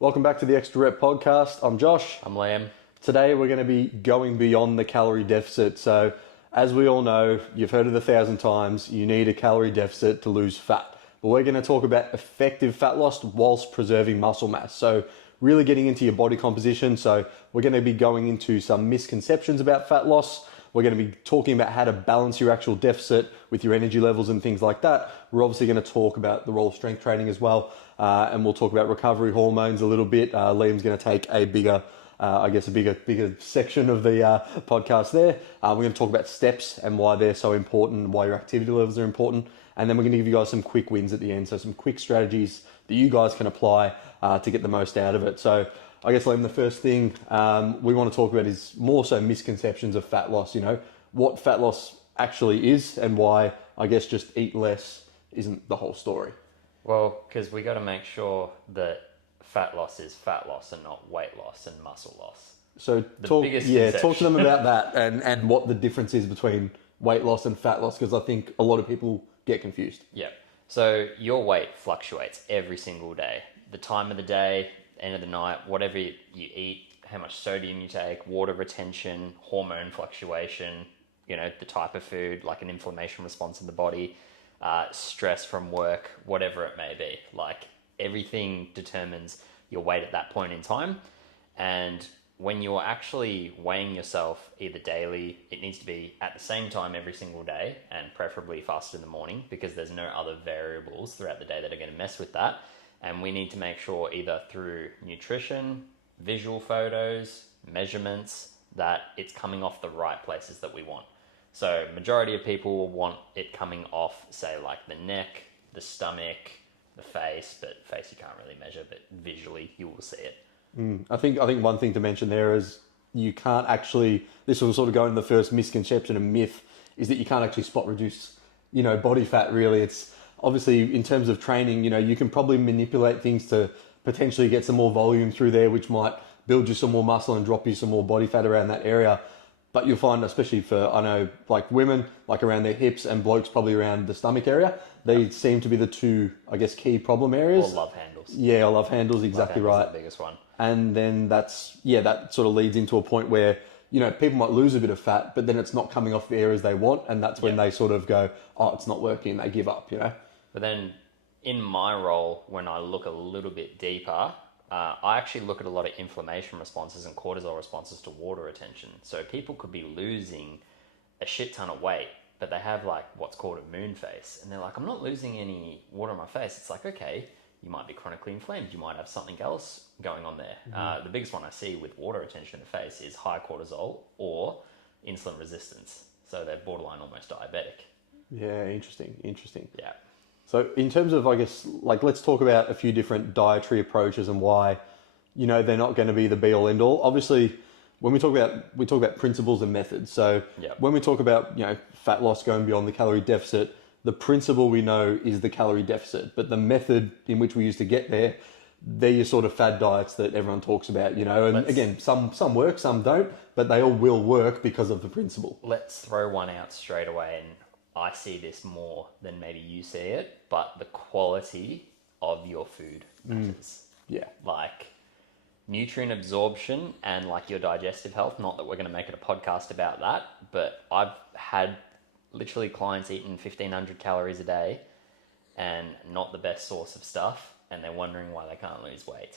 Welcome back to the Extra Rep podcast. I'm Josh. I'm Liam. Today we're going to be going beyond the calorie deficit. So, as we all know, you've heard it 1,000 times, you need a calorie deficit to lose fat. But we're going to talk about effective fat loss whilst preserving muscle mass. So, really getting into your body composition. So, we're going to be going into some misconceptions about fat loss. We're going to be talking about how to balance your actual deficit with your energy levels and things like that. We're obviously going to talk about the role of strength training as well. And we'll talk about recovery hormones a little bit. Liam's going to take a bigger section of the podcast there. We're going to talk about steps and why they're so important, why your activity levels are important. And then we're going to give you guys some quick wins at the end. So some quick strategies that you guys can apply to get the most out of it. So I guess, Liam, the first thing we want to talk about is more so misconceptions of fat loss. You know, what fat loss actually is and why, I guess, just eat less isn't the whole story. Well, because we got to make sure that fat loss is fat loss and not weight loss and muscle loss. So talk to them about that and what the difference is between weight loss and fat loss, because I think a lot of people get confused. Yeah. So your weight fluctuates every single day. The time of the day, end of the night, whatever you eat, how much sodium you take, water retention, hormone fluctuation, you know, the type of food, like an inflammation response in the body, stress from work, whatever it may be. Like, everything determines your weight at that point in time. And when you're actually weighing yourself either daily, it needs to be at the same time every single day, and preferably fasted in the morning, because there's no other variables throughout the day that are going to mess with that. And we need to make sure, either through nutrition, visual photos, measurements, that it's coming off the right places that we want. So majority of people will want it coming off, say, like the neck, the stomach, the face, but face you can't really measure, but visually you will see it. I think one thing to mention there is you can't actually, this will sort of go into the first misconception and myth, is that you can't actually spot reduce, you know, body fat really. It's obviously, in terms of training, you know, you can probably manipulate things to potentially get some more volume through there, which might build you some more muscle and drop you some more body fat around that area. But you'll find, especially for, I know, like women, like around their hips, and blokes probably around the stomach area, they seem to be the two, I guess, key problem areas. Or love handles. Yeah, love handles, exactly love handles right. The biggest one. And then that sort of leads into a point where, you know, people might lose a bit of fat, but then it's not coming off the areas they want, and that's when they sort of go, oh, it's not working, they give up, you know? But then in my role, when I look a little bit deeper, I actually look at a lot of inflammation responses and cortisol responses to water retention. So people could be losing a shit ton of weight, but they have like what's called a moon face. And they're like, I'm not losing any water on my face. It's like, okay, you might be chronically inflamed. You might have something else going on there. Mm-hmm. The biggest one I see with water retention in the face is high cortisol or insulin resistance. So they're borderline almost diabetic. Yeah, interesting. Yeah. So in terms of, I guess, like, let's talk about a few different dietary approaches and why, you know, they're not going to be the be all end all. Obviously, when we talk about principles and methods. So when we talk about, you know, fat loss going beyond the calorie deficit, the principle we know is the calorie deficit, but the method in which we use to get there, they're your sort of fad diets that everyone talks about, you know, and again, some work, some don't, but they all will work because of the principle. Let's throw one out straight away, and I see this more than maybe you see it, but the quality of your food matters. Yeah. Like nutrient absorption and like your digestive health, not that we're going to make it a podcast about that, but I've had literally clients eating 1,500 calories a day and not the best source of stuff, and they're wondering why they can't lose weight,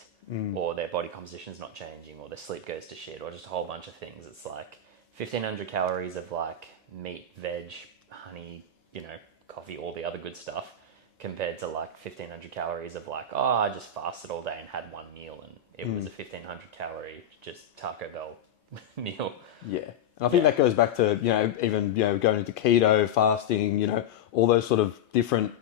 or their body composition is not changing, or their sleep goes to shit, or just a whole bunch of things. It's like 1,500 calories of like meat, veg, honey, you know, coffee, all the other good stuff, compared to like 1,500 calories of like, oh, I just fasted all day and had one meal, and it was a 1,500 calorie just Taco Bell meal. Yeah. And I think that goes back to, you know, even, you know, going into keto, fasting, you know, all those sort of different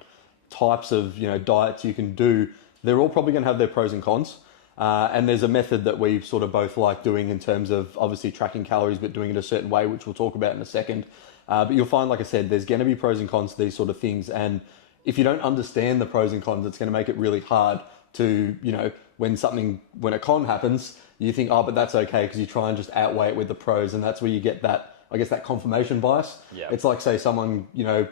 types of, you know, diets you can do. They're all probably going to have their pros and cons. And there's a method that we sort of both like doing in terms of obviously tracking calories, but doing it a certain way, which we'll talk about in a second. But you'll find, like I said, there's going to be pros and cons to these sort of things. And if you don't understand the pros and cons, it's going to make it really hard to, you know, when a con happens, you think, oh, but that's okay, because you try and just outweigh it with the pros. And that's where you get that, I guess, that confirmation bias. Yeah. It's like, say, someone, you know,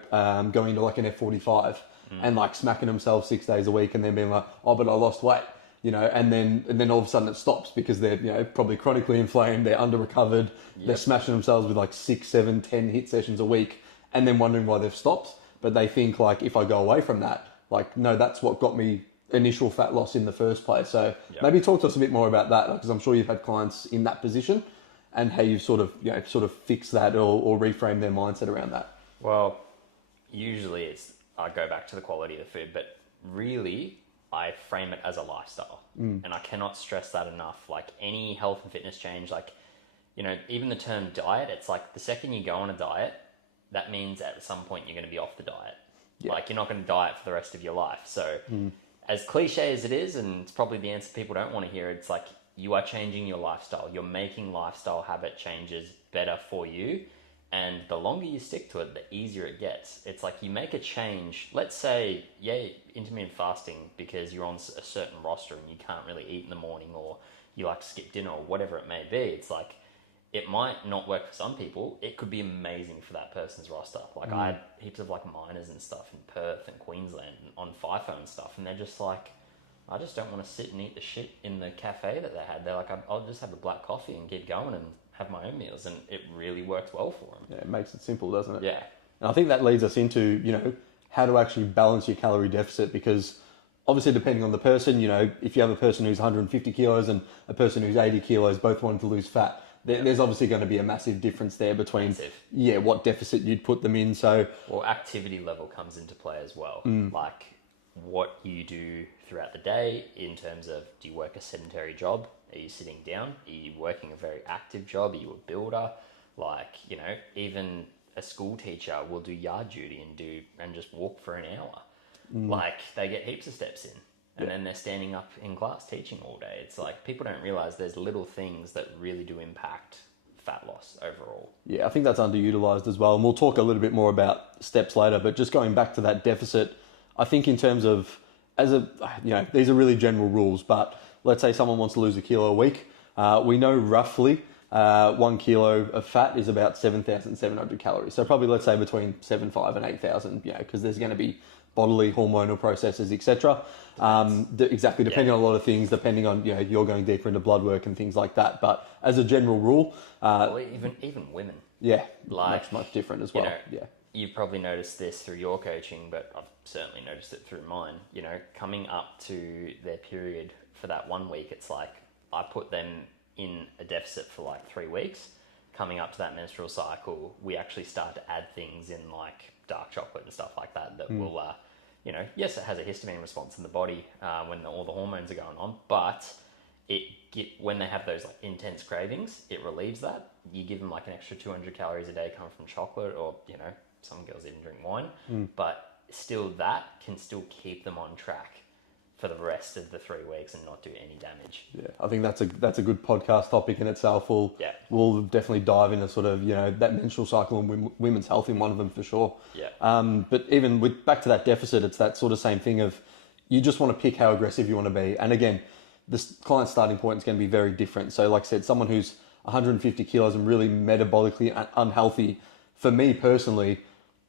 going to like an F45 and like smacking themselves 6 days a week and then being like, oh, but I lost weight. and then all of a sudden it stops because they're, probably chronically inflamed, they're under recovered, they're smashing themselves with like 6, 7, 10 hit sessions a week, and then wondering why they've stopped. But they think like, if I go away from that, like, no, that's what got me initial fat loss in the first place. So maybe talk to us a bit more about that, because I'm sure you've had clients in that position and how you've sort of fixed that or reframe their mindset around that. Well, usually I go back to the quality of the food, but really I frame it as a lifestyle. And I cannot stress that enough. Like any health and fitness change, like, even the term diet, it's like the second you go on a diet, that means at some point you're going to be off the diet. Yeah. Like you're not going to diet for the rest of your life. So as cliche as it is, and it's probably the answer people don't want to hear, it's like you are changing your lifestyle. You're making lifestyle habit changes better for you. And the longer you stick to it, the easier it gets. It's like you make a change. Let's say, intermittent fasting because you're on a certain roster and you can't really eat in the morning, or you like to skip dinner, or whatever it may be. It's like, it might not work for some people. It could be amazing for that person's roster. Like I had heaps of like miners and stuff in Perth and Queensland on FIFO and stuff. And they're just like, I just don't want to sit and eat the shit in the cafe that they had. They're like, I'll just have a black coffee and keep going and have my own meals. And it really worked well for them. Yeah, it makes it simple, doesn't it? Yeah. And I think that leads us into, how to actually balance your calorie deficit, because obviously depending on the person, if you have a person who's 150 kilos and a person who's 80 kilos, both wanting to lose fat, there's obviously going to be a massive difference there between, what deficit you'd put them in. So, well, activity level comes into play as well. Like what you do throughout the day in terms of, do you work a sedentary job? Are you sitting down? Are you working a very active job? Are you a builder? Like, even a school teacher will do yard duty and just walk for an hour. Like they get heaps of steps in. And then they're standing up in class teaching all day. It's like people don't realize there's little things that really do impact fat loss overall. Yeah, I think that's underutilized as well. And we'll talk a little bit more about steps later. But just going back to that deficit, I think in terms of, these are really general rules, but let's say someone wants to lose a kilo a week. We know roughly 1 kilo of fat is about 7,700 calories. So probably let's say between 7,500 and 8,000, because there's going to be bodily hormonal processes, etc. Exactly, depending on a lot of things, depending on, you're going deeper into blood work and things like that. But as a general rule... well, even women. Yeah, like, much different as well. You've probably noticed this through your coaching, but I've certainly noticed it through mine. Coming up to their period for that 1 week, it's like I put them in a deficit for like 3 weeks. Coming up to that menstrual cycle, we actually start to add things in like dark chocolate and stuff like that will... yes, it has a histamine response in the body when all the hormones are going on, but when they have those like intense cravings, it relieves that. You give them like an extra 200 calories a day coming from chocolate, or some girls even drink wine, but still that can still keep them on track for the rest of the 3 weeks and not do any damage. Yeah, I think that's a good podcast topic in itself. We'll definitely dive into sort of, that menstrual cycle and women's health in one of them for sure. Yeah. But even back to that deficit, it's that sort of same thing of you just want to pick how aggressive you want to be. And again, this client's starting point is going to be very different. So like I said, someone who's 150 kilos and really metabolically unhealthy, for me personally,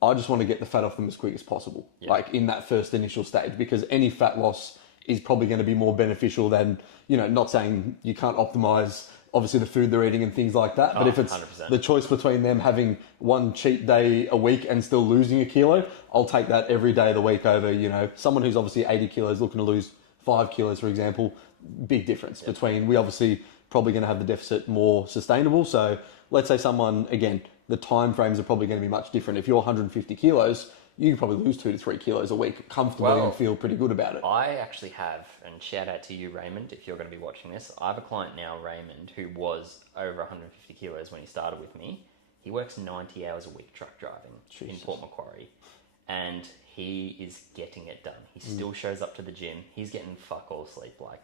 I just want to get the fat off them as quick as possible, like in that first initial stage, because any fat loss is probably going to be more beneficial than, not saying you can't optimize obviously the food they're eating and things like that. But if it's 100%. The choice between them having one cheat day a week and still losing a kilo, I'll take that every day of the week over, someone who's obviously 80 kilos looking to lose 5 kilos, for example. Big difference between, we obviously probably going to have the deficit more sustainable. So let's say someone, again, the time frames are probably going to be much different. If you're 150 kilos, you can probably lose 2 to 3 kilos a week comfortably and feel pretty good about it. I actually have, and shout out to you, Raymond, if you're going to be watching this. I have a client now, Raymond, who was over 150 kilos when he started with me. He works 90 hours a week truck driving in Port Macquarie, and he is getting it done. He still shows up to the gym. He's getting fuck all sleep, like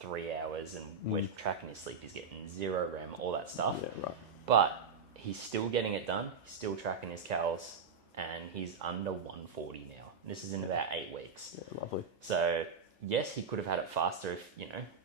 3 hours, and we're tracking his sleep. He's getting 0 REM, all that stuff. Yeah, right. But he's still getting it done. He's still tracking his calories, and he's under 140 now. This is in about 8 weeks. Yeah, lovely. So yes, he could have had it faster if,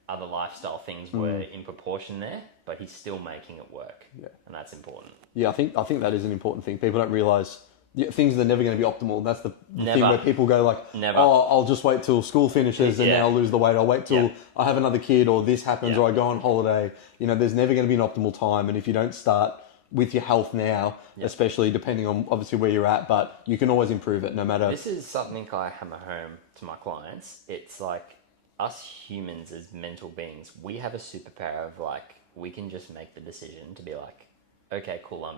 other lifestyle things were in proportion there, but he's still making it work. Yeah. And that's important. Yeah, I think that is an important thing. People don't realise Yeah, things that are never going to be optimal. That's the thing Never. where people go like, Never. oh, I'll just wait till school finishes and then Yeah. I'll lose the weight. I'll wait till Yeah. I have another kid or this happens Yeah. or I go on holiday. There's never going to be an optimal time. And if you don't start with your health now, especially depending on obviously where you're at, but you can always improve it no matter. This is something I hammer home to my clients. It's like us humans as mental beings, we have a superpower of like, we can just make the decision to be like, okay, cool, I'm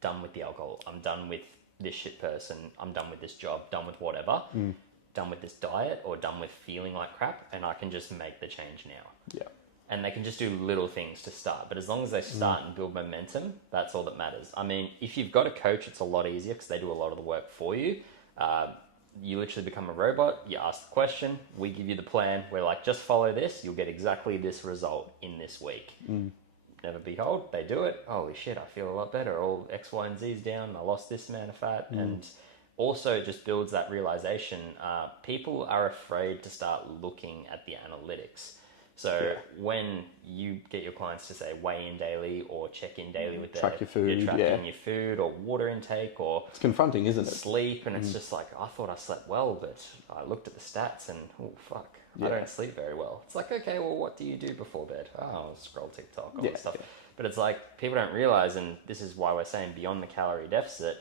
done with the alcohol. I'm done with this shit person. I'm done with this job, done with whatever, done with this diet or done with feeling like crap. And I can just make the change now. Yeah. And they can just do little things to start. But as long as they start and build momentum, that's all that matters. I mean, if you've got a coach, it's a lot easier because they do a lot of the work for you. You literally become a robot. You ask the question. We give you the plan. We're like, just follow this. You'll get exactly this result in this week. Never behold, they do it. Holy shit, I feel a lot better. All X, Y, and Z's down. I lost this amount of fat. And also it just builds that realization. People are afraid to start looking at the analytics. So when you get your clients to say weigh in daily or check in daily with Track your food, you're tracking your food or water intake or it's confronting, isn't it? sleep, and it's just like, I thought I slept well, but I looked at the stats and oh fuck, I don't sleep very well. It's like, okay, well, what do you do before bed? Oh, I'll scroll TikTok, all that stuff. But it's like people don't realize, and this is why we're saying beyond the calorie deficit,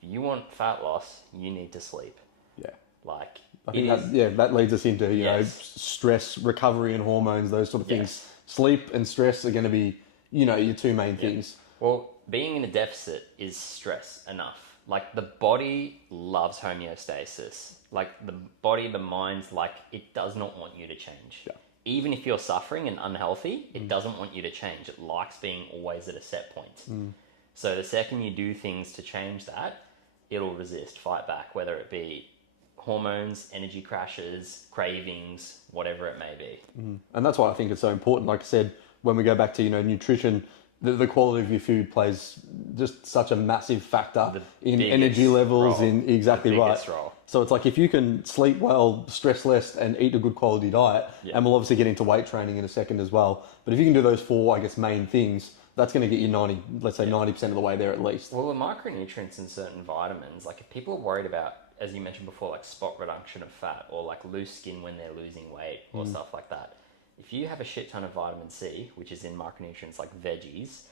if you want fat loss, you need to sleep. Yeah. Like, I think that leads us into, you know, stress, recovery and hormones, those sort of things. Sleep and stress are going to be, you know, your two main things. Well, being in a deficit is stress enough. Like the body loves homeostasis. Like the body, the mind's like, it does not want you to change. Yeah. Even if you're suffering and unhealthy, it doesn't want you to change. It likes being always at a set point. So the second you do things to change that, it'll resist, fight back, whether it be hormones, energy crashes, cravings, whatever it may be. And that's why I think it's so important. Like I said, when we go back to, you know, nutrition, the quality of your food plays just such a massive factor in energy levels, in exactly right. Role. So it's like if you can sleep well, stress less, and eat a good quality diet, and we'll obviously get into weight training in a second as well. But if you can do those four, I guess, main things, that's going to get you 90% of the way there at least. Well, the micronutrients in certain vitamins, like if people are worried about, as you mentioned before, like spot reduction of fat or like loose skin when they're losing weight or stuff like that. If you have a shit ton of vitamin C, which is in micronutrients like veggies,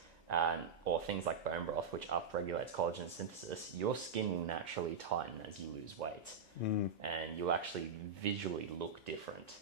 or things like bone broth, which upregulates collagen synthesis, your skin will naturally tighten as you lose weight. And you'll actually visually look different.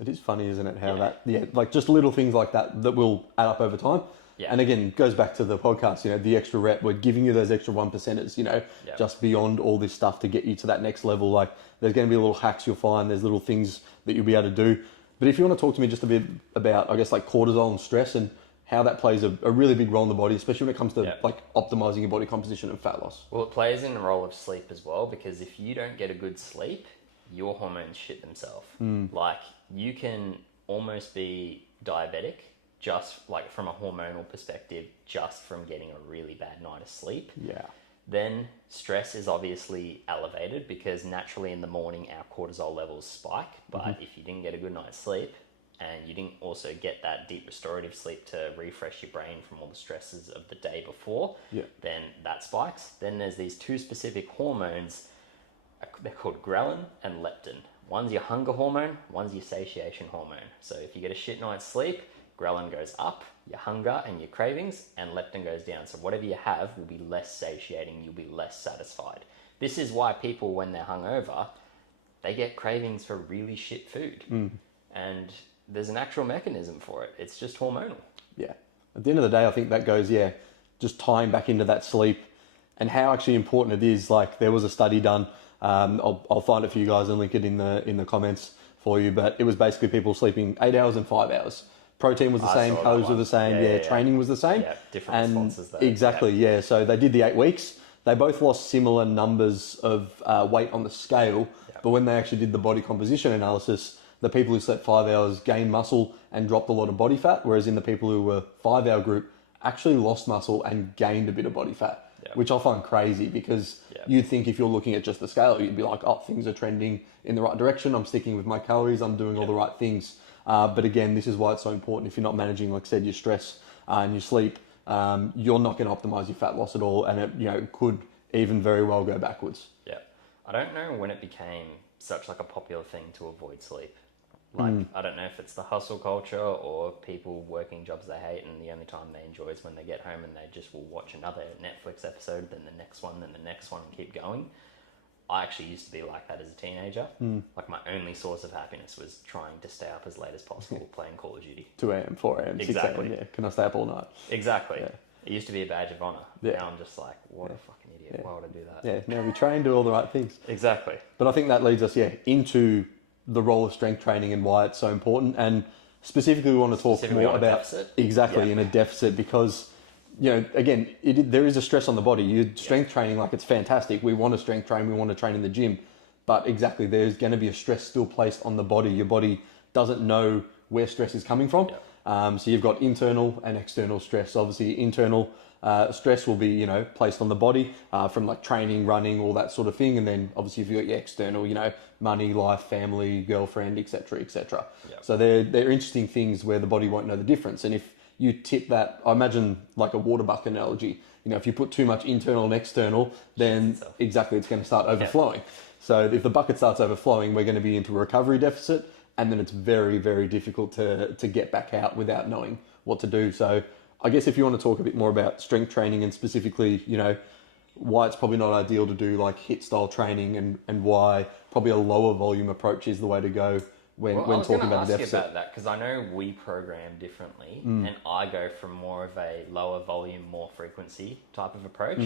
It is funny, isn't it? How like just little things like that will add up over time. Yeah. And again, goes back to the podcast, you know, the extra rep, we're giving you those extra 1%ers, you know, just beyond all this stuff to get you to that next level. Like there's going to be little hacks you'll find, there's little things that you'll be able to do. But if you want to talk to me just a bit about, I guess, like cortisol and stress and how that plays a really big role in the body, especially when it comes to like optimizing your body composition and fat loss. Well, it plays in the role of sleep as well, because if you don't get a good sleep, your hormones shit themselves. Like you can almost be diabetic just like from a hormonal perspective, just from getting a really bad night of sleep. Yeah. Then stress is obviously elevated because naturally in the morning our cortisol levels spike. But if you didn't get a good night's sleep and you didn't also get that deep restorative sleep to refresh your brain from all the stresses of the day before, then that spikes. Then there's these two specific hormones. They're called ghrelin and leptin. One's your hunger hormone, one's your satiation hormone. So if you get a shit night's sleep, ghrelin goes up, your hunger and your cravings, and leptin goes down. So whatever you have will be less satiating, you'll be less satisfied. This is why people, when they're hungover, they get cravings for really shit food. And there's an actual mechanism for it. It's just hormonal. Yeah. At the end of the day, I think that goes, just tying back into that sleep and how actually important it is. Like there was a study done, I'll find it for you guys and link it in the comments for you, but it was basically people sleeping 8 hours and 5 hours. Protein was the same, calories were the same, training was the same. Yeah, different responses there. Exactly, So they did the 8 weeks. They both lost similar numbers of weight on the scale, but when they actually did the body composition analysis, the people who slept 5 hours gained muscle and dropped a lot of body fat, whereas in the people who were 5 hour group actually lost muscle and gained a bit of body fat, which I find crazy because you'd think if you're looking at just the scale, you'd be like, oh, things are trending in the right direction. I'm sticking with my calories. I'm doing all the right things. But again, this is why it's so important. If you're not managing, like I said, your stress and your sleep, you're not going to optimize your fat loss at all. And it, could even very well go backwards. Yeah. I don't know when it became such like a popular thing to avoid sleep. Like, I don't know if it's the hustle culture or people working jobs they hate and the only time they enjoy is when they get home and they just will watch another Netflix episode, then the next one, then the next one, and keep going. I actually used to be like that as a teenager. Like, my only source of happiness was trying to stay up as late as possible playing Call of Duty. 2 a.m., 4 a.m., 6 Exactly. a.m., yeah. Can I stay up all night? Exactly. Yeah. It used to be a badge of honor. Yeah. Now I'm just like, what a fucking idiot. Yeah. Why would I do that? Yeah, now we try and do all the right things. Exactly. But I think that leads us, into the role of strength training and why it's so important. And specifically, we want to talk more about deficit? exactly in a deficit because, again, there is a stress on the body. You strength training, like, it's fantastic. We want to strength train. We want to train in the gym. But exactly, there's going to be a stress still placed on the body. Your body doesn't know where stress is coming from. So you've got internal and external stress. Obviously, internal stress will be, placed on the body from like training, running, all that sort of thing. And then obviously if you've got your external, money, life, family, girlfriend, etc., etc. So they're interesting things where the body won't know the difference. And if you tip that, I imagine like a water bucket analogy, if you put too much internal and external, then exactly it's going to start overflowing. So if the bucket starts overflowing, we're going to be into a recovery deficit. And then it's very, very difficult to get back out without knowing what to do. So I guess if you want to talk a bit more about strength training and specifically, why it's probably not ideal to do like HIIT style training and why probably a lower volume approach is the way to go when talking about a deficit. I was going to ask you about that because I know we program differently and I go from more of a lower volume, more frequency type of approach.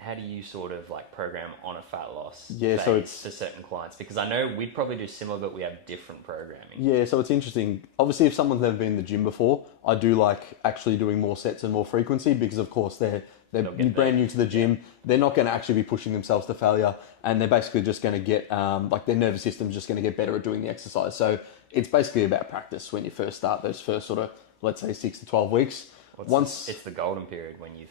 How do you sort of like program on a fat loss phase so it's for certain clients? Because I know we'd probably do similar, but we have different programming. Yeah, so it's interesting. Obviously, if someone's never been in the gym before, I do like actually doing more sets and more frequency because, of course, they're brand new to the gym. They're not going to actually be pushing themselves to failure, and they're basically just going to get like their nervous system's just going to get better at doing the exercise. So it's basically about practice when you first start those first sort of, let's say, 6 to 12 weeks. It's the golden period when you've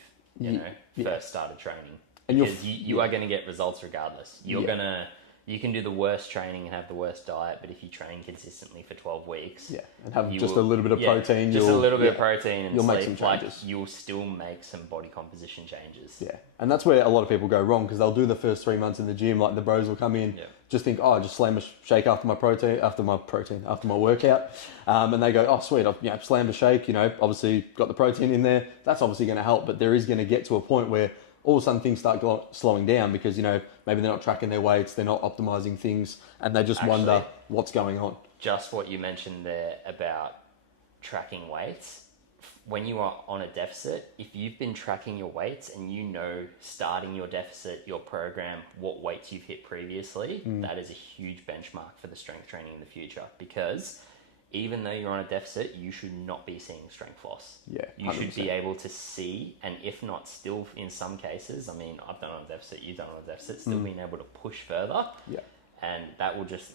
first started training. And because you are going to get results regardless. You can do the worst training and have the worst diet, but if you train consistently for 12 weeks... and have just a little bit of protein. Just a little bit of protein and you'll sleep, make some changes. You'll still make some body composition changes. Yeah, and that's where a lot of people go wrong because they'll do the first 3 months in the gym, like the bros will come in, just think, just slam a shake after my workout. And they go, oh, sweet, I've slammed a shake, obviously got the protein in there. That's obviously going to help, but there is going to get to a point where all of a sudden things start slowing down because, maybe they're not tracking their weights, they're not optimizing things, and they just wonder what's going on. Just what you mentioned there about tracking weights, when you are on a deficit, if you've been tracking your weights and starting your deficit, your program, what weights you've hit previously, that is a huge benchmark for the strength training in the future because even though you're on a deficit, you should not be seeing strength loss. Yeah, 100%. You should be able to see, and if not still in some cases, I've done on a deficit, you've done on a deficit, still being able to push further. Yeah. And that will just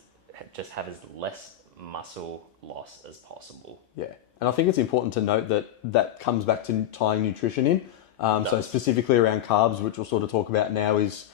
have as less muscle loss as possible. Yeah. And I think it's important to note that comes back to tying nutrition in. So specifically around carbs, which we'll sort of talk about now, is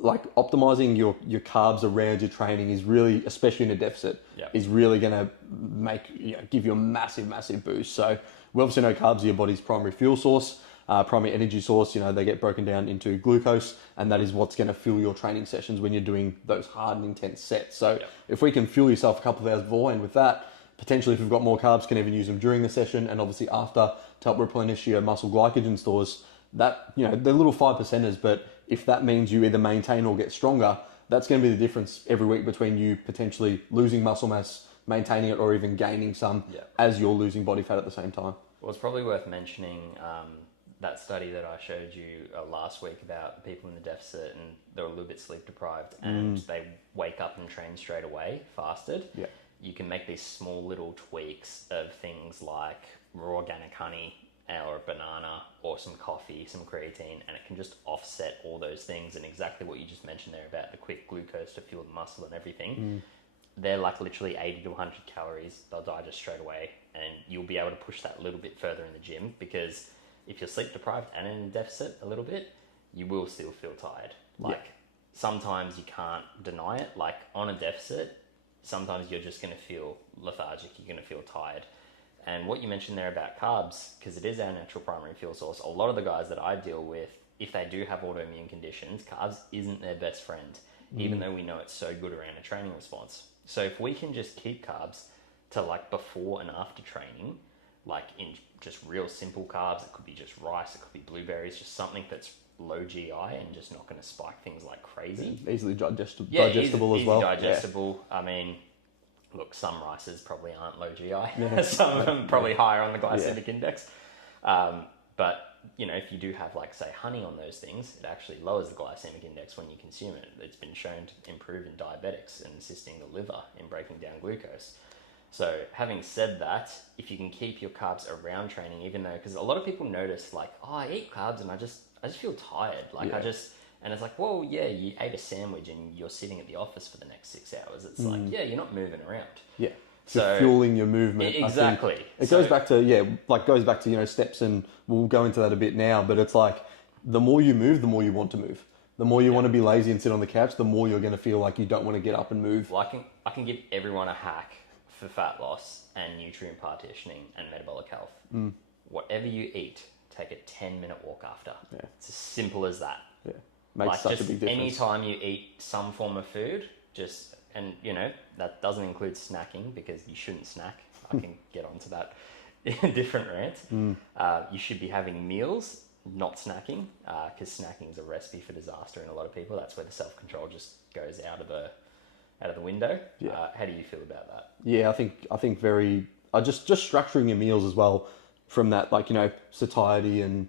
like optimizing your carbs around your training is really, especially in a deficit, is really going to give you a massive boost. So we obviously know carbs are your body's primary fuel source, primary energy source. They get broken down into glucose, and that is what's going to fuel your training sessions when you're doing those hard and intense sets. So if we can fuel yourself a couple of hours beforehand with that, potentially if you've got more carbs, can even use them during the session and obviously after to help replenish your muscle glycogen stores. That, they're little 5%ers, but if that means you either maintain or get stronger, that's going to be the difference every week between you potentially losing muscle mass, maintaining it, or even gaining some as you're losing body fat at the same time. Well, it's probably worth mentioning that study that I showed you last week about people in the deficit and they're a little bit sleep deprived and they wake up and train straight away, fasted. Yeah. You can make these small little tweaks of things like raw organic honey or a banana or some coffee, some creatine, and it can just offset all those things. And exactly what you just mentioned there about the quick glucose to fuel the muscle and everything. They're like literally 80 to 100 calories. They'll digest straight away and you'll be able to push that a little bit further in the gym because if you're sleep deprived and in a deficit a little bit, you will still feel tired. Sometimes you can't deny it. Like on a deficit, sometimes you're just going to feel lethargic. You're going to feel tired. And what you mentioned there about carbs, because it is our natural primary fuel source, a lot of the guys that I deal with if they do have autoimmune conditions, carbs isn't their best friend, even though we know it's so good around a training response. So if we can just keep carbs to like before and after training, like in just real simple carbs, it could be just rice, it could be blueberries, just something that's low GI and just not going to spike things like crazy. Easily digestible easy as well. Digestible. I mean, look, some rices probably aren't low GI. Some of them probably higher on the glycemic index. But you know, if you do have like say honey on those things, it actually lowers the glycemic index when you consume it. It's been shown to improve in diabetics and assisting the liver in breaking down glucose. So having said that, if you can keep your carbs around training, even though, because a lot of people notice like, oh, I eat carbs and I just feel tired. Like and it's like, well, yeah, you ate a sandwich and you're sitting at the office for the next 6 hours. It's like, yeah, you're not moving around. Yeah. So fueling your movement. Exactly. It goes back to, you know, steps, and we'll go into that a bit now, but it's like the more you move, the more you want to move. The more you want to be lazy and sit on the couch, the more you're going to feel like you don't want to get up and move. Well, I can give everyone a hack for fat loss and nutrient partitioning and metabolic health. Whatever you eat, take a 10-minute walk after. Yeah. It's as simple as that. Yeah. Makes such a big difference. Anytime you eat some form of food, and you know, that doesn't include snacking, because you shouldn't snack. I can get onto that in a different rant. You should be having meals, not snacking, because snacking is a recipe for disaster in a lot of people. That's where the self-control just goes out of the window. Yeah. How do you feel about that? Yeah, I think very just structuring your meals as well, from that, like, you know, satiety and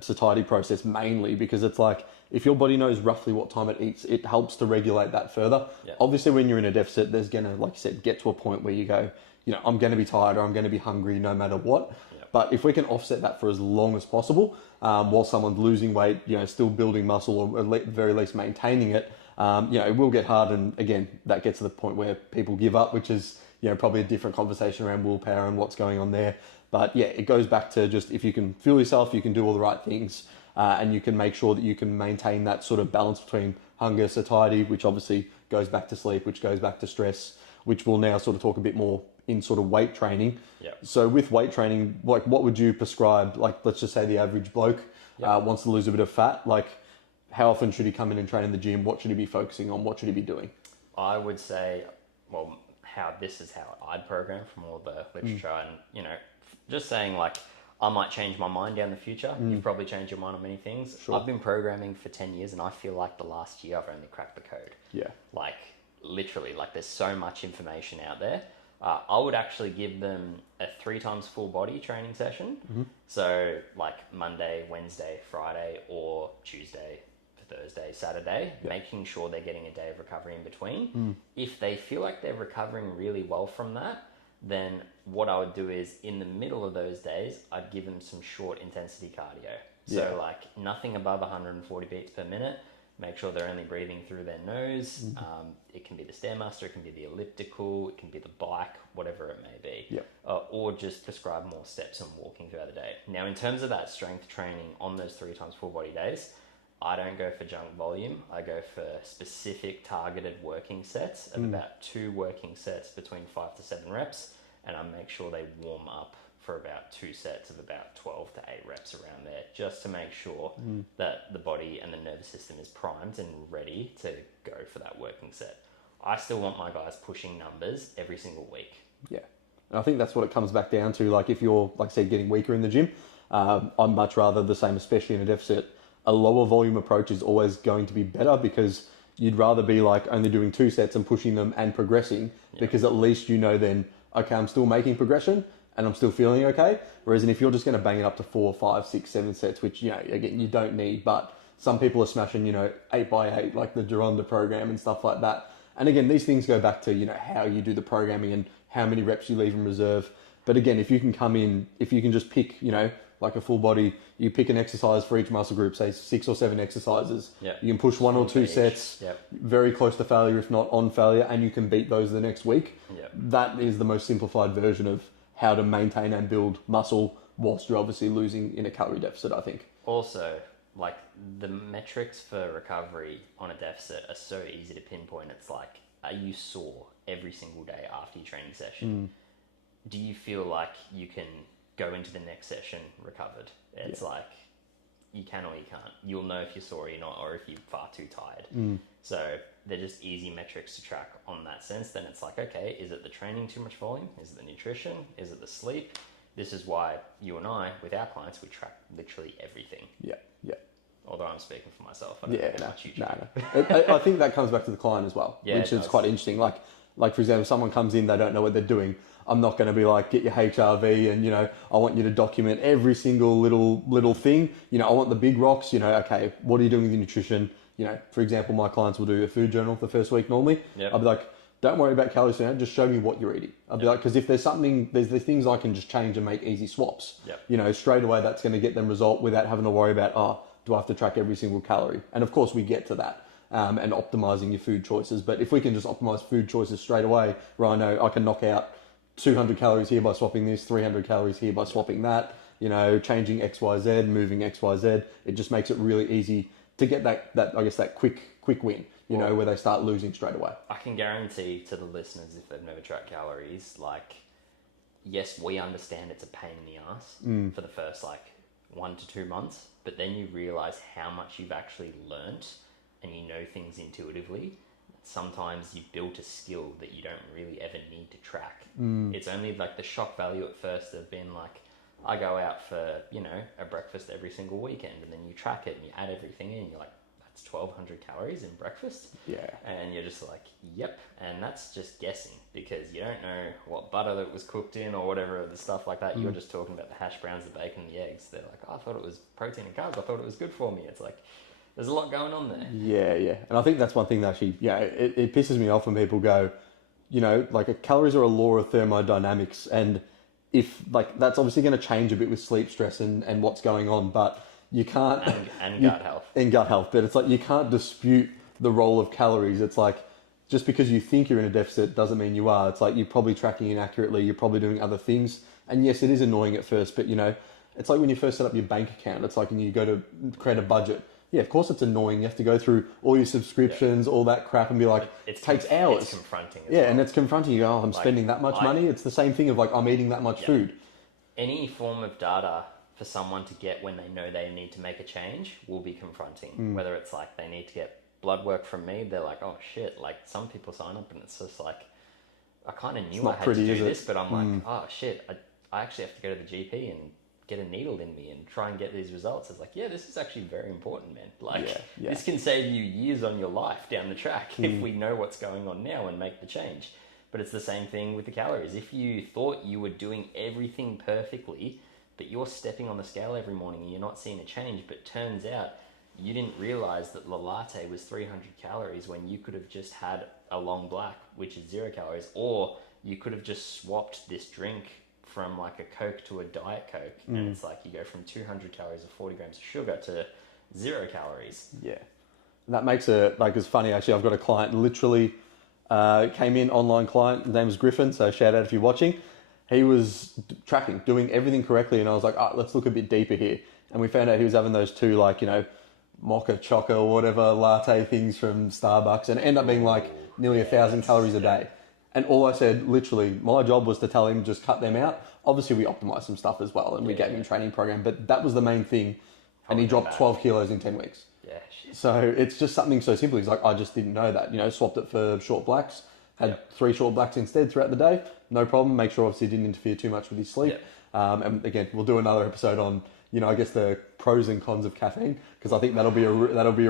satiety process mainly, because it's like if your body knows roughly what time it eats, it helps to regulate that further. Yeah. Obviously, when you're in a deficit, there's gonna, like you said, get to a point where you go, you know, I'm gonna be tired or I'm gonna be hungry no matter what. Yeah. But if we can offset that for as long as possible, while someone's losing weight, you know, still building muscle, or at the very least maintaining it, you know, it will get hard. And again, that gets to the point where people give up, which is, you know, probably a different conversation around willpower and what's going on there. But yeah, it goes back to just, if you can fuel yourself, you can do all the right things, and you can make sure that you can maintain that sort of balance between hunger, satiety, which obviously goes back to sleep, which goes back to stress, which we'll now sort of talk a bit more in sort of weight training. Yep. So with weight training, like, what would you prescribe? Like, let's just say the average bloke wants to lose a bit of fat. Like, how often should he come in and train in the gym? What should he be focusing on? What should he be doing? I would say, well, this is how I'd program from all the literature, and, you know, just saying, like, I might change my mind down the future. You've probably changed your mind on many things. Sure. I've been programming for 10 years and I feel like the last year I've only cracked the code. Yeah. Like, literally, like, there's so much information out there. I would actually give them a 3 times full body training session. So like Monday, Wednesday, Friday, or Tuesday, Thursday, Saturday, making sure they're getting a day of recovery in between. If they feel like they're recovering really well from that, then what I would do is, in the middle of those days, I'd give them some short intensity cardio. So like nothing above 140 beats per minute. Make sure they're only breathing through their nose. It can be the Stairmaster, it can be the elliptical, it can be the bike, whatever it may be. Or just prescribe more steps and walking throughout the day. Now, in terms of that strength training on those 3 times full body days, I don't go for junk volume. I go for specific targeted working sets of about 2 working sets between 5 to 7 reps. And I make sure they warm up for about 2 sets of about 12 to 8 reps around there, just to make sure that the body and the nervous system is primed and ready to go for that working set. I still want my guys pushing numbers every single week. Yeah. And I think that's what it comes back down to. Like, if you're, like I said, getting weaker in the gym, I'm much rather the same, especially in a deficit. A lower volume approach is always going to be better, because you'd rather be like only doing 2 sets and pushing them and progressing, because at least you know then, okay, I'm still making progression and I'm still feeling okay. Whereas if you're just going to bang it up to 4, 5, 6, 7 sets, which, you know, again, you don't need, but some people are smashing, you know, 8x8, like the Geronda program and stuff like that. And again, these things go back to, you know, how you do the programming and how many reps you leave in reserve. But again, if you can come in, if you can just pick, you know, like a full body, you pick an exercise for each muscle group, say 6 or 7 exercises. You can push 1 or 2 sets, very close to failure, if not on failure, and you can beat those the next week. That is the most simplified version of how to maintain and build muscle whilst you're obviously losing in a calorie deficit, I think. Also, like, the metrics for recovery on a deficit are so easy to pinpoint. It's like, are you sore every single day after your training session? Do you feel like you can go into the next session recovered? It's like, you can or you can't. You'll know if you're sore or you're not, or if you're far too tired. So they're just easy metrics to track on that sense. Then it's like, okay, is it the training too much volume? Is it the nutrition? Is it the sleep? This is why you and I, with our clients, we track literally everything. Yeah, yeah. Although I'm speaking for myself. I don't know how much you no. I think that comes back to the client as well, which is quite interesting. Like for example, if someone comes in, they don't know what they're doing. I'm not going to be like, get your HRV and, I want you to document every single little thing. I want the big rocks, okay, what are you doing with your nutrition? For example, my clients will do a food journal the first week normally. Yep. I'll be like, don't worry about calories now, just show me what you're eating. I'll be like, because if there's something, there's things I can just change and make easy swaps. Yep. Straight away that's going to get them result without having to worry about, do I have to track every single calorie? And of course we get to that. And optimizing your food choices. But if we can just optimize food choices straight away, where I know I can knock out 200 calories here by swapping this, 300 calories here by swapping that, changing XYZ, moving XYZ, it just makes it really easy to get that quick win, where they start losing straight away. I can guarantee to the listeners, if they've never tracked calories, yes, we understand it's a pain in the ass for the first 1 to 2 months, but then you realize how much you've actually learnt and you know things intuitively. Sometimes you built a skill that you don't really ever need to track. It's only the shock value at first of being I go out for, a breakfast every single weekend, and then you track it and you add everything in, and you're like, that's 1,200 calories in breakfast? Yeah. And you're just like, yep. And that's just guessing, because you don't know what butter that was cooked in or whatever, the stuff like that. You're just talking about the hash browns, the bacon, the eggs. They're like, I thought it was protein and carbs. I thought it was good for me. It's like, there's a lot going on there. Yeah. And I think that's one thing that actually, it pisses me off when people go, calories are a law of thermodynamics. And if, that's obviously going to change a bit with sleep stress and what's going on, but you can't... And gut health. And gut health. But it's you can't dispute the role of calories. It's just because you think you're in a deficit doesn't mean you are. It's you're probably tracking inaccurately. You're probably doing other things. And yes, it is annoying at first, but, it's like when you first set up your bank account. It's and you go to create a budget. Yeah, of course it's annoying. You have to go through all your subscriptions, all that crap, and be like, it takes hours. It's confronting. And it's confronting. You go, I'm spending that much money. It's the same thing of I'm eating that much food. Any form of data for someone to get when they know they need to make a change will be confronting. Whether it's they need to get blood work from me, they're like, oh shit. Some people sign up and it's just I kind of knew I had to do this, but I'm like, oh shit, I actually have to go to the GP and get a needle in me and try and get these results. It's this is actually very important, man. This can save you years on your life down the track if we know what's going on now and make the change. But it's the same thing with the calories. If you thought you were doing everything perfectly, but you're stepping on the scale every morning and you're not seeing a change, but turns out you didn't realize that the latte was 300 calories when you could have just had a long black, which is 0 calories, or you could have just swapped this drink from a Coke to a Diet Coke, and it's you go from 200 calories or 40 grams of sugar to 0 calories. Yeah. And that makes it's funny actually. I've got a client literally came in, online client, his name was Griffin, so shout out if you're watching. He was tracking, doing everything correctly, and I was like, let's look a bit deeper here. And we found out he was having those two mocha choco or whatever latte things from Starbucks, and it ended up being nearly 1,000 calories a day. And all I said, literally, my job was to tell him just cut them out. Obviously, we optimized some stuff as well, and we gave him a training program, but that was the main thing. And he dropped 12 kilos in 10 weeks. Yeah, shit. So it's just something so simple. He's like, I just didn't know that. Swapped it for short blacks, had 3 short blacks instead throughout the day. No problem. Make sure obviously it didn't interfere too much with his sleep. And again, we'll do another episode on, I guess the pros and cons of caffeine, because I think that'll be a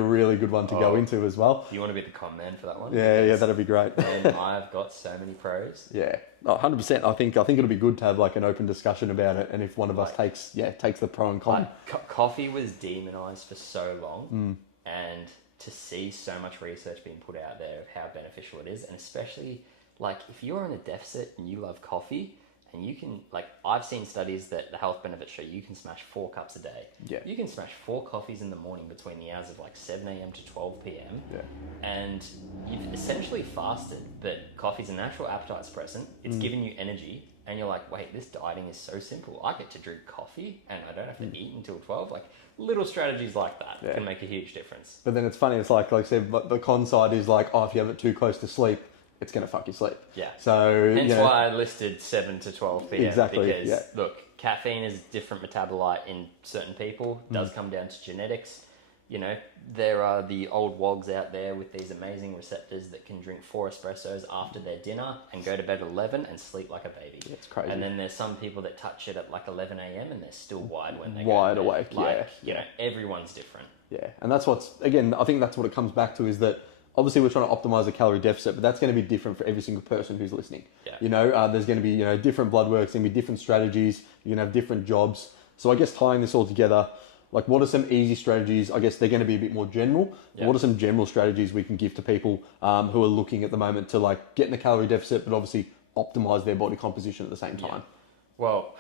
really good one to go into as well. Do you want to be the con man for that one? Yeah, that'd be great. And I've got so many pros. Yeah, 100%. I think it'll be good to have an open discussion about it, and if one of us takes the pro and con. Coffee was demonized for so long, and to see so much research being put out there of how beneficial it is, and especially if you're in a deficit and you love coffee. And you can, I've seen studies that the health benefits show you can smash 4 cups a day. Yeah. You can smash 4 coffees in the morning between the hours of 7 a.m. to 12 p.m. Yeah. And you've essentially fasted, but coffee's a natural appetite suppressant. It's giving you energy. And you're like, wait, this dieting is so simple. I get to drink coffee and I don't have to eat until 12. Little strategies like that can make a huge difference. But then it's funny. It's like I said, but the con side is if you have it too close to sleep, it's going to fuck your sleep. Yeah. So hence why I listed 7 to 12 p.m. Exactly, Because yeah. look, caffeine is a different metabolite in certain people. It does come down to genetics. You know, there are the old wogs out there with these amazing receptors that can drink 4 espressos after their dinner and go to bed at 11 and sleep like a baby. Yeah, it's crazy. And then there's some people that touch it at like 11 a.m. and they're still wide when they wide go to bed. awake. Like, Yeah, you know, everyone's different. Yeah, and that's what's, again, I think that's what it comes back to, is that obviously we're trying to optimize a calorie deficit, but that's going to be different for every single person who's listening. Yeah. You know, there's going to be, you know, different blood works, going to be different strategies, you're going to have different jobs. So I guess tying this all together, like what are some easy strategies? I guess they're going to be a bit more general. Yeah. What are some general strategies we can give to people who are looking at the moment to like get in the calorie deficit, but obviously optimize their body composition at the same time? Yeah. Well,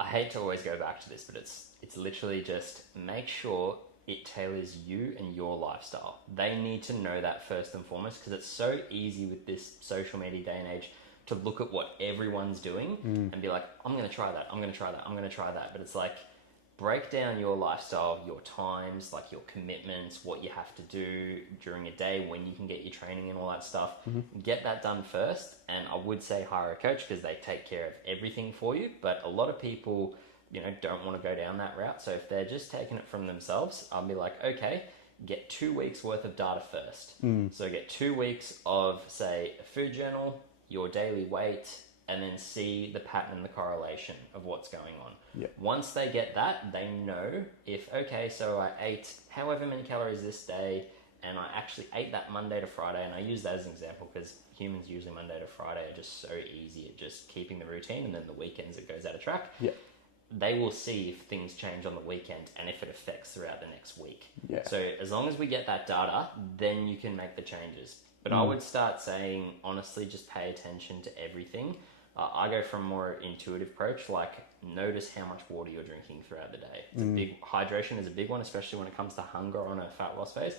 I hate to always go back to this, but it's literally just make sure it tailors you and your lifestyle. They need to know that first and foremost, because it's so easy with this social media day and age to look at what everyone's doing and be like, I'm going to try that, I'm going to try that, I'm going to try that. But it's like, break down your lifestyle, your times, like your commitments, what you have to do during a day, when you can get your training and all that stuff. Get that done first. And I would say hire a coach because they take care of everything for you. But a lot of people, you know, don't want to go down that route. So if they're just taking it from themselves, I'll be like, okay, get 2 weeks worth of data first. So get 2 weeks of, say, a food journal, your daily weight, and then see the pattern and the correlation of what's going on. Yeah. Once they get that, they know if, okay, so I ate however many calories this day, and I actually ate that Monday to Friday, and I use that as an example because humans usually Monday to Friday are just so easy at just keeping the routine, and then the weekends it goes out of track. Yeah. They will see if things change on the weekend and if it affects throughout the next week. Yeah. So as long as we get that data, then you can make the changes. But I would start saying, honestly, just pay attention to everything. I go from more intuitive approach, like notice how much water you're drinking throughout the day. It's a big, hydration is a big one, especially when it comes to hunger on a fat loss phase.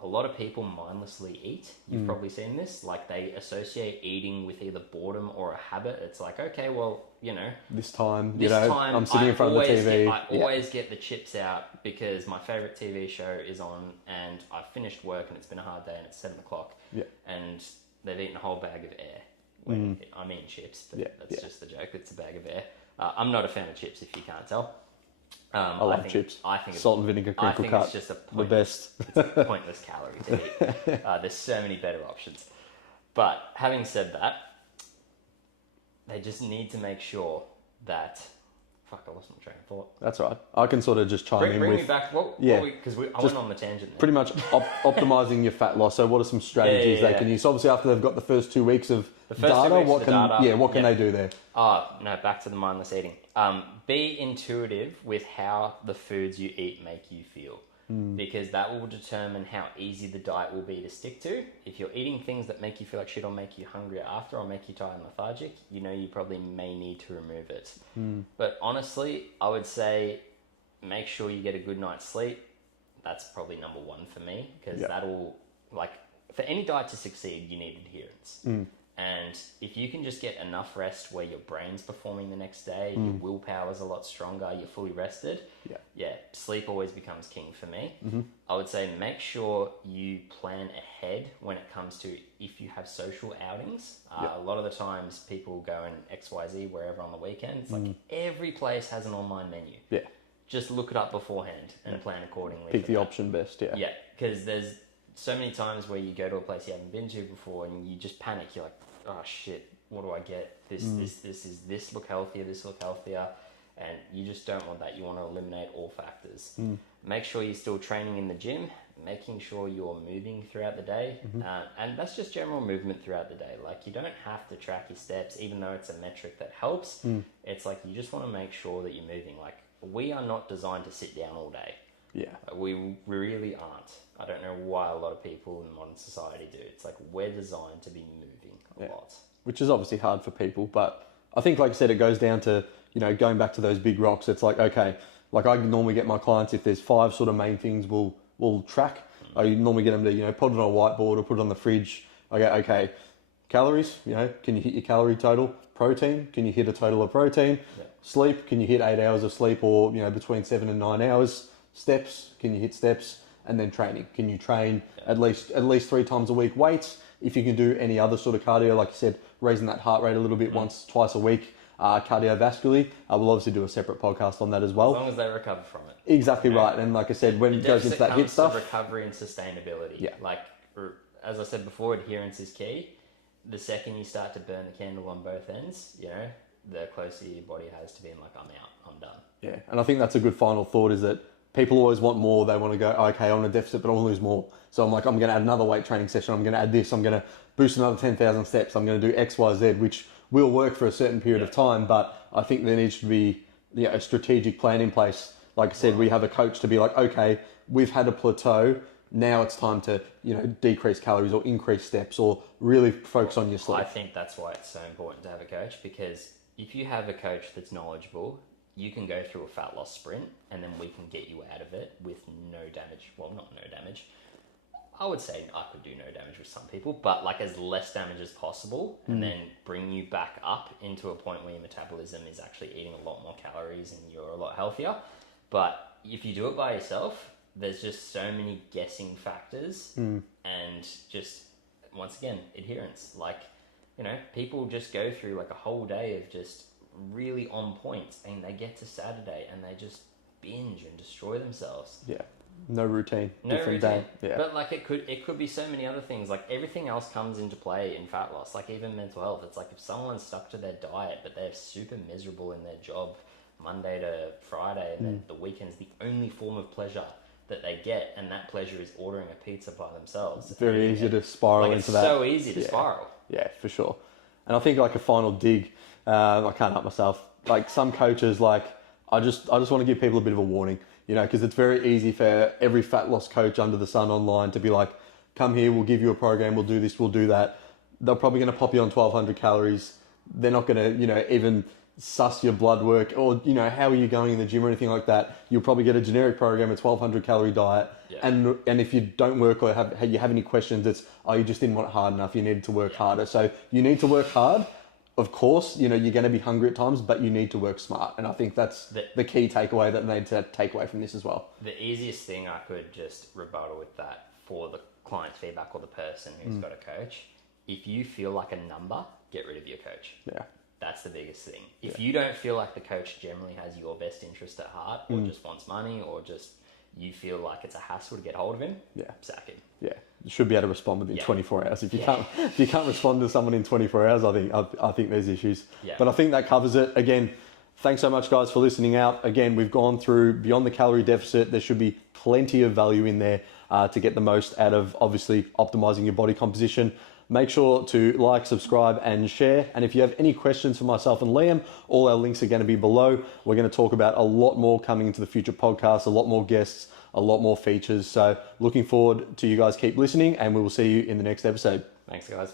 A lot of people mindlessly eat. You've probably seen this. Like they associate eating with either boredom or a habit. It's like, okay, well, you know, This time, I'm I sitting in front of the TV. I always get the chips out because my favorite TV show is on, and I've finished work and it's been a hard day and it's 7 o'clock. Yeah. And they've eaten a whole bag of air. I mean chips, but that's just the joke. It's a bag of air. I'm not a fan of chips, if you can't tell. I love chips. I think Salt and vinegar crinkle cut. It's just the best. It's a pointless calorie to eat. There's so many better options. But having said that, they just need to make sure that. Fuck, I lost my train of thought. That's right. I can sort of just chime in Bring with me back. Because I went on the tangent there. pretty much optimizing your fat loss. So what are some strategies they can use? So obviously after they've got the first 2 weeks of data, what can they do there? No, back to the mindless eating. Be intuitive with how the foods you eat make you feel. Because that will determine how easy the diet will be to stick to. If you're eating things that make you feel like shit or make you hungrier after or make you tired and lethargic, you know you probably may need to remove it. But honestly, I would say make sure you get a good night's sleep. That's probably number one for me, because that'll, like, for any diet to succeed, you need adherence. And if you can just get enough rest where your brain's performing the next day, your willpower's a lot stronger, you're fully rested, sleep always becomes king for me. I would say make sure you plan ahead when it comes to if you have social outings. A lot of the times people go in XYZ wherever on the weekend. It's like every place has an online menu. Yeah. Just look it up beforehand and plan accordingly. Pick the option best, Yeah, because there's so many times where you go to a place you haven't been to before and you just panic. You're like, oh shit, what do I get? This look healthier, this look healthier. And you just don't want that. You want to eliminate all factors. Make sure you're still training in the gym, making sure you're moving throughout the day. And that's just general movement throughout the day. Like, you don't have to track your steps, even though it's a metric that helps. It's like, you just want to make sure that you're moving. Like, we are not designed to sit down all day. Yeah. We really aren't. I don't know why a lot of people in modern society do. It's like, we're designed to be moving a lot. Which is obviously hard for people, but I think, like I said, it goes down to, you know, going back to those big rocks. It's like, okay, like I normally get my clients, if there's 5 sort of main things we'll track, I normally get them to, you know, put it on a whiteboard or put it on the fridge. I go, okay, calories, you know, can you hit your calorie total? Protein, can you hit a total of protein? Sleep, can you hit 8 hours of sleep, or, you know, between 7 and 9 hours? Steps, can you hit steps? And then training, can you train at least 3 times a week? Weights, If you can do any other sort of cardio, like you said, raising that heart rate a little bit once, twice a week, cardiovascularly, we'll obviously do a separate podcast on that as well. As long as they recover from it. Exactly right. And like I said, when it goes into that HIIT stuff, recovery and sustainability. Yeah. Like, as I said before, adherence is key. The second you start to burn the candle on both ends, the closer your body has to being like, I'm out, I'm done. Yeah, and I think that's a good final thought, is that people always want more. They want to go, okay, I'm on a deficit, but I want to lose more. So I'm like, I'm going to add another weight training session. I'm going to add this. I'm going to boost another 10,000 steps. I'm going to do X, Y, Z, which will work for a certain period of time. But I think there needs to be a strategic plan in place. Like I said, we have a coach to be like, okay, we've had a plateau. Now it's time to, decrease calories or increase steps or really focus on your sleep. I think that's why it's so important to have a coach, because if you have a coach that's knowledgeable, you can go through a fat loss sprint and then we can get you out of it with no damage. Well, not no damage. I would say I could do no damage with some people, but like as less damage as possible, and then bring you back up into a point where your metabolism is actually eating a lot more calories and you're a lot healthier. But if you do it by yourself, there's just so many guessing factors and just, once again, adherence. Like, people just go through like a whole day of just really on point, and they get to Saturday and they just binge and destroy themselves. Yeah. No routine. No different routine. day. Yeah. But like it could be so many other things. Like everything else comes into play in fat loss. Like even mental health. It's like if someone's stuck to their diet but they're super miserable in their job Monday to Friday, and then the weekend's the only form of pleasure that they get, and that pleasure is ordering a pizza by themselves. It's very easy to spiral into that. It's so easy to spiral. Yeah, for sure. And I think like a final dig, I can't help myself. Like some coaches, like I just want to give people a bit of a warning, because it's very easy for every fat loss coach under the sun online to be like, come here, we'll give you a program, we'll do this, we'll do that. They're probably going to pop you on 1,200 calories. They're not going to, even suss your blood work or, how are you going in the gym or anything like that. You'll probably get a generic program, a 1,200 calorie diet. Yeah. And if you don't work or you have any questions, it's, you just didn't want it hard enough. You needed to work harder. So you need to work hard. Of course, you're going to be hungry at times, but you need to work smart. And I think that's the key takeaway that they need to take away from this as well. The easiest thing I could just rebuttal with that for the client's feedback or the person who's got a coach, if you feel like a number, get rid of your coach. Yeah. That's the biggest thing. If you don't feel like the coach generally has your best interest at heart, or just wants money, or just you feel like it's a hassle to get hold of him, sack him. Yeah, you should be able to respond within 24 hours. If you can't respond to someone in 24 hours, I think there's issues. Yeah. But I think that covers it. Again, thanks so much, guys, for listening out. Again, we've gone through beyond the calorie deficit. There should be plenty of value in there to get the most out of obviously optimizing your body composition. Make sure to like, subscribe, and share. And if you have any questions for myself and Liam, all our links are going to be below. We're going to talk about a lot more coming into the future podcasts, a lot more guests, a lot more features. So looking forward to you guys keep listening, and we will see you in the next episode. Thanks, guys.